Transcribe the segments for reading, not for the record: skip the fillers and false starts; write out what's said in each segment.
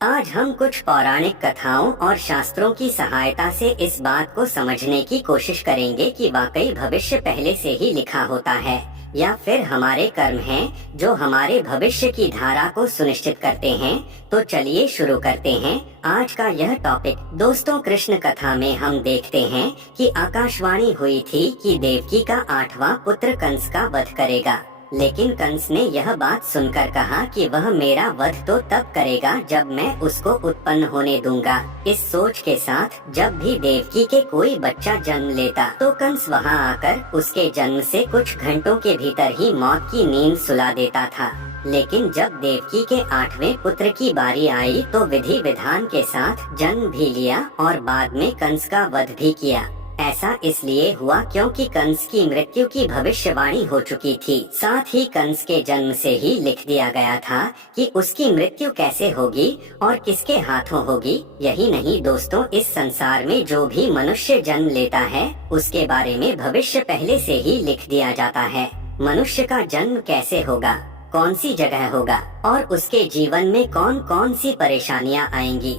आज हम कुछ पौराणिक कथाओं और शास्त्रों की सहायता से इस बात को समझने की कोशिश करेंगे कि वाकई भविष्य पहले से ही लिखा होता है या फिर हमारे कर्म हैं जो हमारे भविष्य की धारा को सुनिश्चित करते हैं। तो चलिए शुरू करते हैं आज का यह टॉपिक। दोस्तों, कृष्ण कथा में हम देखते हैं कि आकाशवाणी हुई थी कि देवकी का 8वां पुत्र कंस का वध करेगा, लेकिन कंस ने यह बात सुनकर कहा कि वह मेरा वध तो तब करेगा जब मैं उसको उत्पन्न होने दूंगा। इस सोच के साथ जब भी देवकी के कोई बच्चा जन्म लेता तो कंस वहां आकर उसके जन्म से कुछ घंटों के भीतर ही मौत की नींद सुला देता था। लेकिन जब देवकी के 8वें पुत्र की बारी आई तो विधि विधान के साथ जन्म भी लिया और बाद में कंस का वध भी किया। ऐसा इसलिए हुआ क्योंकि कंस की मृत्यु की भविष्यवाणी हो चुकी थी। साथ ही कंस के जन्म से ही लिख दिया गया था कि उसकी मृत्यु कैसे होगी और किसके हाथों होगी। यही नहीं दोस्तों, इस संसार में जो भी मनुष्य जन्म लेता है उसके बारे में भविष्य पहले से ही लिख दिया जाता है। मनुष्य का जन्म कैसे होगा, कौन सी जगह होगा और उसके जीवन में कौन कौन सी परेशानियां आएंगी,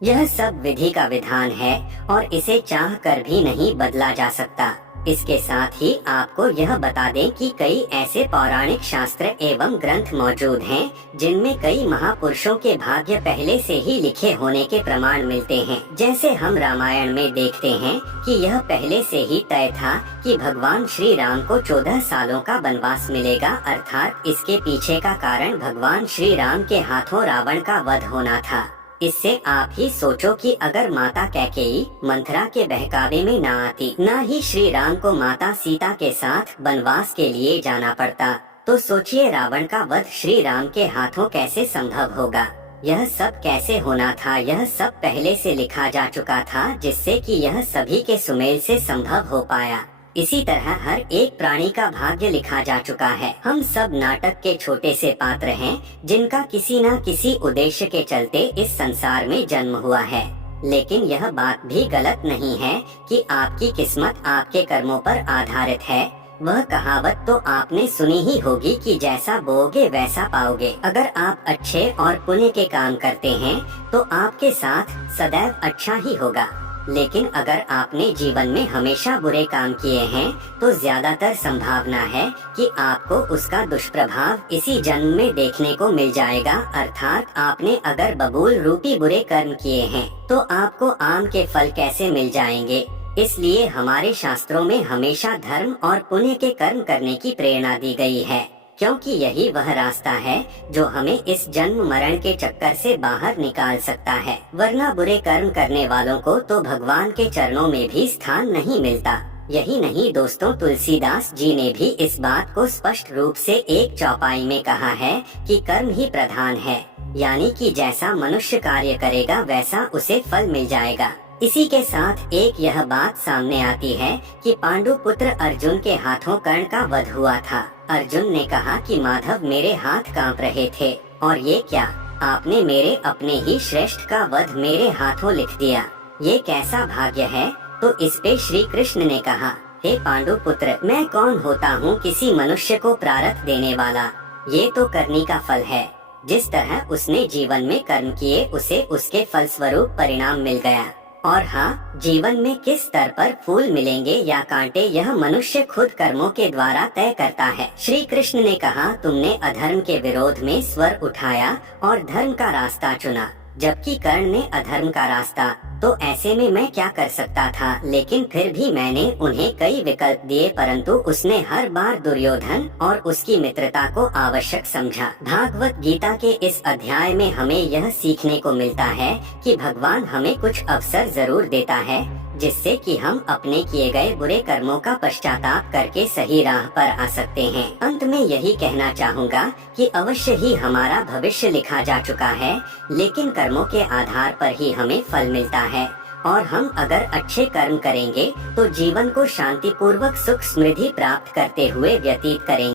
यह सब विधि का विधान है और इसे चाह कर भी नहीं बदला जा सकता। इसके साथ ही आपको यह बता दें कि कई ऐसे पौराणिक शास्त्र एवं ग्रंथ मौजूद हैं जिनमें कई महापुरुषों के भाग्य पहले से ही लिखे होने के प्रमाण मिलते हैं। जैसे हम रामायण में देखते हैं कि यह पहले से ही तय था कि भगवान श्री राम को 14 सालों का वनवास मिलेगा, अर्थात इसके पीछे का कारण भगवान श्री राम के हाथों रावण का वध होना था। इससे आप ही सोचो कि अगर माता कैकेयी मंथरा के बहकावे में न आती, न ही श्री राम को माता सीता के साथ वनवास के लिए जाना पड़ता, तो सोचिए रावण का वध श्री राम के हाथों कैसे संभव होगा। यह सब कैसे होना था, यह सब पहले से लिखा जा चुका था, जिससे कि यह सभी के सुमेल से संभव हो पाया। इसी तरह हर एक प्राणी का भाग्य लिखा जा चुका है। हम सब नाटक के छोटे से पात्र हैं जिनका किसी न किसी उद्देश्य के चलते इस संसार में जन्म हुआ है। लेकिन यह बात भी गलत नहीं है कि आपकी किस्मत आपके कर्मों पर आधारित है। वह कहावत तो आपने सुनी ही होगी कि जैसा बोओगे वैसा पाओगे। अगर आप अच्छे और पुण्य के काम करते हैं तो आपके साथ सदैव अच्छा ही होगा, लेकिन अगर आपने जीवन में हमेशा बुरे काम किए हैं तो ज्यादातर संभावना है कि आपको उसका दुष्प्रभाव इसी जन्म में देखने को मिल जाएगा। अर्थात आपने अगर बबूल रूपी बुरे कर्म किए हैं तो आपको आम के फल कैसे मिल जाएंगे। इसलिए हमारे शास्त्रों में हमेशा धर्म और पुण्य के कर्म करने की प्रेरणा दी गई है, क्योंकि यही वह रास्ता है जो हमें इस जन्म मरण के चक्कर से बाहर निकाल सकता है। वरना बुरे कर्म करने वालों को तो भगवान के चरणों में भी स्थान नहीं मिलता। यही नहीं दोस्तों, तुलसीदास जी ने भी इस बात को स्पष्ट रूप से एक चौपाई में कहा है कि कर्म ही प्रधान है, यानी कि जैसा मनुष्य कार्य करेगा वैसा उसे फल मिल जाएगा। इसी के साथ एक यह बात सामने आती है कि पांडु पुत्र अर्जुन के हाथों कर्ण का वध हुआ था। अर्जुन ने कहा कि माधव मेरे हाथ कांप रहे थे, और ये क्या, आपने मेरे अपने ही श्रेष्ठ का वध मेरे हाथों लिख दिया, ये कैसा भाग्य है। तो इस पे श्री कृष्ण ने कहा, हे पांडु पुत्र, मैं कौन होता हूँ किसी मनुष्य को प्रारब्ध देने वाला, ये तो करनी का फल है। जिस तरह उसने जीवन में कर्म किए उसे उसके फलस्वरूप परिणाम मिल गया। और हाँ, जीवन में किस स्तर पर फूल मिलेंगे या कांटे यह मनुष्य खुद कर्मों के द्वारा तय करता है। श्री कृष्ण ने कहा, तुमने अधर्म के विरोध में स्वर उठाया और धर्म का रास्ता चुना, जबकि कर्ण ने अधर्म का रास्ता। तो ऐसे में मैं क्या कर सकता था, लेकिन फिर भी मैंने उन्हें कई विकल्प दिए, परंतु उसने हर बार दुर्योधन और उसकी मित्रता को आवश्यक समझा। भागवत गीता के इस अध्याय में हमें यह सीखने को मिलता है कि भगवान हमें कुछ अवसर जरूर देता है, जिससे कि हम अपने किए गए बुरे कर्मों का पश्चाताप करके सही राह पर आ सकते हैं। अंत में यही कहना चाहूँगा कि अवश्य ही हमारा भविष्य लिखा जा चुका है, लेकिन कर्मों के आधार पर ही हमें फल मिलता है। और हम अगर अच्छे कर्म करेंगे तो जीवन को शांतिपूर्वक सुख समृद्धि प्राप्त करते हुए व्यतीत करेंगे।